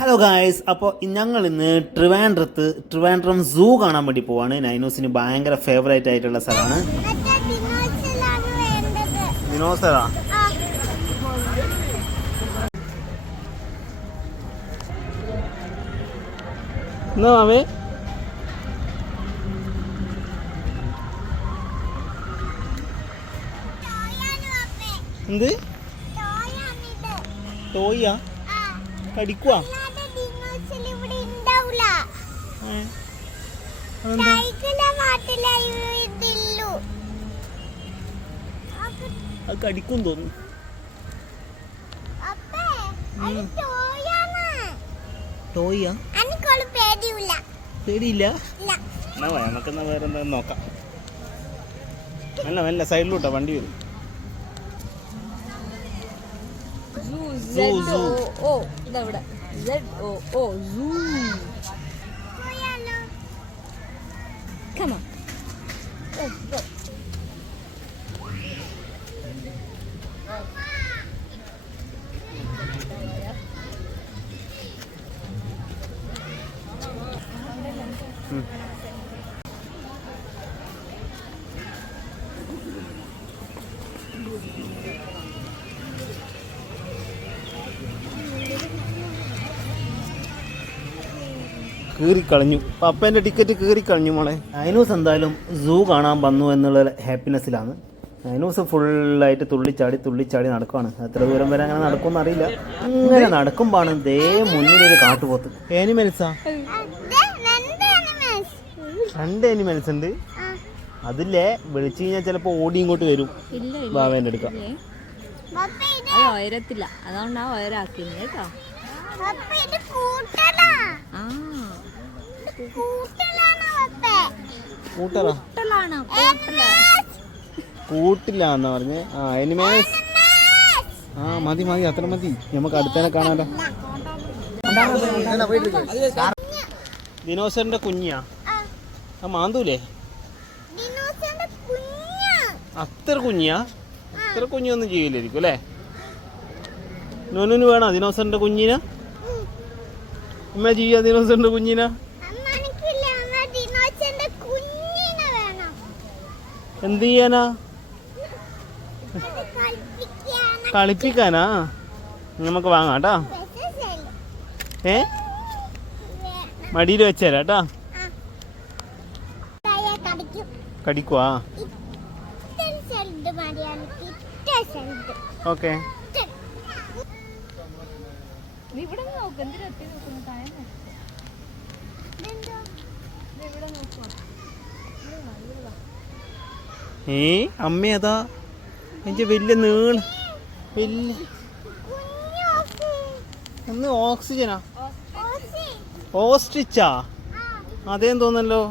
Hello guys, അപ്പോൾ ഞങ്ങൾ ഇന്ന് ട്രിവാൻഡ്രം സൂ കാണാൻ വേണ്ടി പോവാണ്. നൈനൂസിന് ഭയങ്കര ഫേവറേറ്റ് ആയിട്ടുള്ള സ്ഥലമാണ്. ദിനോസറാ? എന്നാ മാമേ എന്ത് ടോയാ? കടിക്കുവാ? അത് കടിക്കും തോന്നുന്നു. ടോയാ? പേടിയില്ല? എന്നാ നമുക്കെന്നാ വേറെ എന്താ നോക്കാം. നല്ല സൈഡിലോട്ടാ വണ്ടി വരും. Come on. Go. കീറിക്കളഞ്ഞു. പപ്പേൻ്റെ ടിക്കറ്റ് കീറിക്കളഞ്ഞു മോളെ. നൈനൂസ് എന്തായാലും സൂ കാണാൻ വന്നു എന്നുള്ള ഹാപ്പിനെസ്സിലാണ്. നൈനൂസ് ഫുള്ളായിട്ട് തുള്ളിച്ചാടി നടക്കുവാണ്. എത്ര ദൂരം വരെ അങ്ങനെ നടക്കുമെന്ന് അറിയില്ല. അങ്ങനെ നടക്കുമ്പോഴാണ് ദേ മുന്നിലൊരു കാട്ടുപോത്ത്. ആനിമൽസാ? 2 ആനിമൽസ് ഉണ്ട്. അതില്ലേ വിളിച്ചു കഴിഞ്ഞാൽ ചിലപ്പോൾ ഓടി ഇങ്ങോട്ട് വരും. ബാവേൻ്റെ അടുക്ക ഉയരത്തില്ല, അതുകൊണ്ടാ ഉയരാക്കുന്നത് കേട്ടോ. കൂട്ടില്ലാന്നാ പറഞ്ഞേ. എനിമേസ്. മതി അത്ര മതി. നമുക്ക് അടുത്തന്നെ കാണാലോ. ദിനോസറിന്റെ കുഞ്ഞാ? മാന്തൂലേ? അത്ര കുഞ്ഞാ? അത്ര കുഞ്ഞൊന്നും ചെയ്യില്ലായിരിക്കും അല്ലേ? നോനു വേണോ ദിനോസറിന്റെ കുഞ്ഞിനെ? അമ്മ ചെയ്യാ ദിനോസറിന്റെ കുഞ്ഞിനെ? എന്ത് ചെയ്യാനാ? കളിപ്പിക്കാനാ? നമുക്ക് വാങ്ങാട്ടാ. മടിയിൽ വെച്ചേരാട്ടാ. കടിക്കുവാ? ഓക്കെ. അമ്മ അതാ എനിക്ക് വലിയ ഒന്ന് ഓക്സിജനാ? ഓസ്ട്രിച്ചാ? അതേം തോന്നല്ലോ.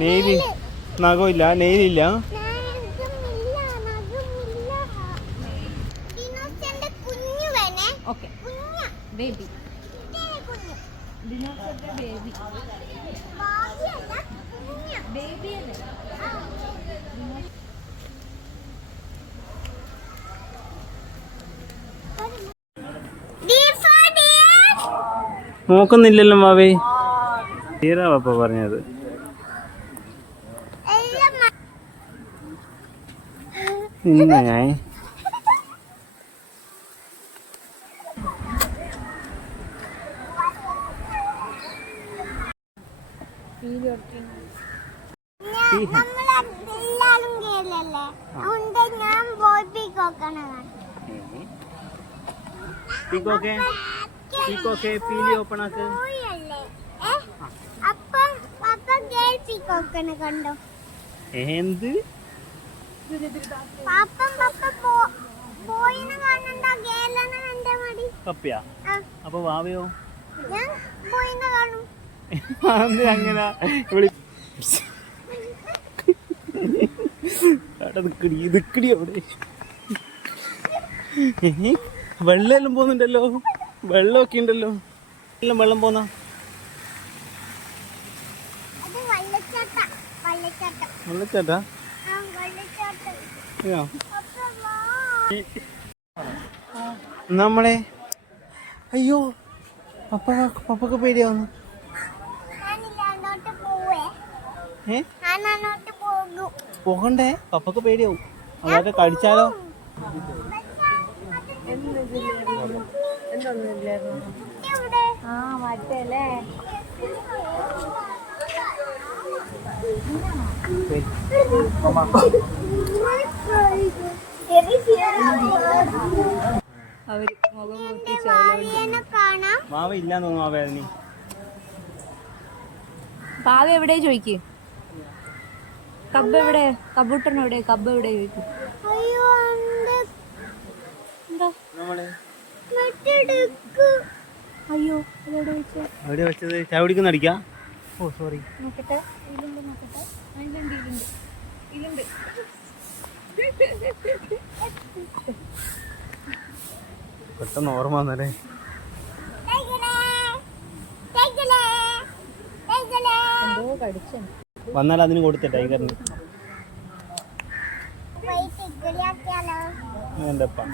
നെയ്ലി നഖമില്ല? നെയ്ലില്ല? നോക്കുന്നില്ലല്ലോ മാവേ. തീരാ പപ്പ പറഞ്ഞത്. ഇന്ന ഞാൻ പീലി ഓപ്പൺ ആക്ക്. എന്ത് പപ്പിയാ? അപ്പൊ വാവയോ? അങ്ങനെ അവിടെ വെള്ളം പോകുന്നുണ്ടല്ലോ. വെള്ളമൊക്കെ ഉണ്ടല്ലോ. എല്ലാം വെള്ളം പോന്ന വെള്ളച്ചാട്ടാ നമ്മളെ അയ്യോ പപ്പക്ക് പേടിയാവുന്നു. പോകണ്ടേ? പപ്പക്ക് പേടിയാവും. അതൊക്കെ കടിച്ചാലോ? ആ മറ്റല്ലേ അവര് മുഖം മാവ ഇല്ലാന്ന് തോന്നുന്നു. ആ വേദന പാവ എവിടെ ചോദിക്ക്. കബ് എവിടെ? കബൂട്ടൻ എവിടെ? കബ് എവിടെ ചോദിക്കും. എന്താ അയ്യോ എവിടെ വെച്ചേ? എവിടെ വെച്ചത്? ചായ കുടിക്കുന്ന അടിക്കാ? ഓ സോറി. നോക്കട്ടെ, ഇതിലുണ്ട് നോക്കട്ടെ. അതിലുണ്ട്, ഇതിലുണ്ട്. പെട്ടെന്ന് ഓർമ്മ വന്നല്ലേ. എന്തോ കടിച്ചു വന്നാൽ അതിന് കൊടുത്ത ടൈഗറിന് എന്തപ്പാ